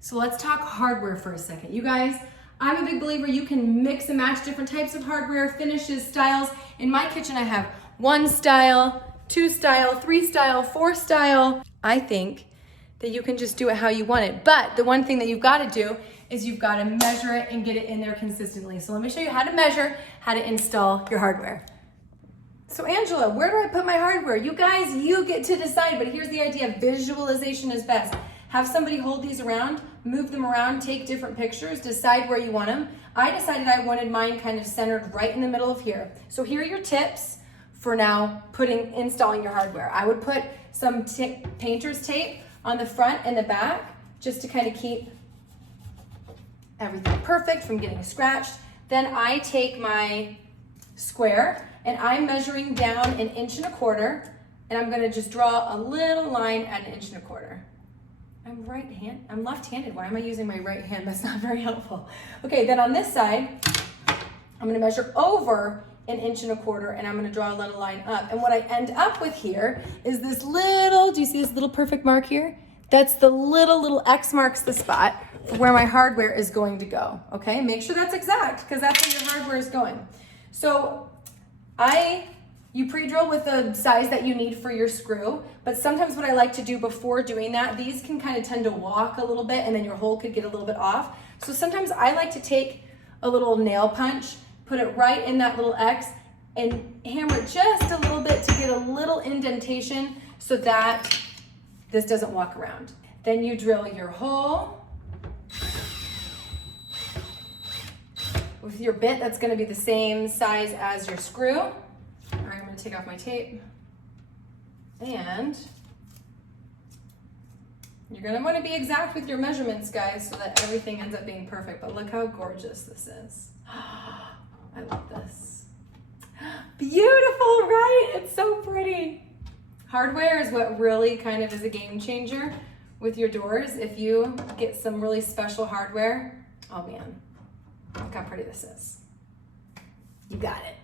So let's talk hardware for a second. You guys, I'm a big believer you can mix and match different types of hardware, finishes, styles. In my kitchen, I have 1 style, 2 style, 3 style, 4 style. I think that you can just do it how you want it. But the one thing that you've got to do is you've got to measure it and get it in there consistently. So let me show you how to measure, how to install your hardware. So Angela, where do I put my hardware? You guys, you get to decide, but here's the idea. Visualization is best. Have somebody hold these around, move them around, take different pictures, decide where you want them. I decided I wanted mine kind of centered right in the middle of here. So here are your tips for now installing your hardware. I would put some painter's tape on the front and the back just to kind of keep everything perfect from getting scratched. Then I take my square and I'm measuring down 1.25 inches, and I'm gonna just draw a little line at 1.25 inches. I'm left-handed. Why am I using my right hand? That's not very helpful. Okay, then on this side, I'm gonna measure over 1.25 inches, and I'm gonna draw a little line up. And what I end up with here is this little, do you see this little perfect mark here? That's the little X marks the spot where my hardware is going to go, okay? Make sure that's exact, because that's where your hardware is going. So you pre-drill with the size that you need for your screw, but sometimes what I like to do before doing that, these can kind of tend to walk a little bit and then your hole could get a little bit off. So sometimes I like to take a little nail punch, put it right in that little X, and hammer it just a little bit to get a little indentation so that this doesn't walk around. Then you drill your hole with your bit that's gonna be the same size as your screw. All right, I'm gonna take off my tape. And you're gonna wanna be exact with your measurements, guys, so that everything ends up being perfect. But look how gorgeous this is. I love this. Beautiful, right? It's so pretty. Hardware is what really kind of is a game changer with your doors. If you get some really special hardware, oh man, look how pretty this is. You got it.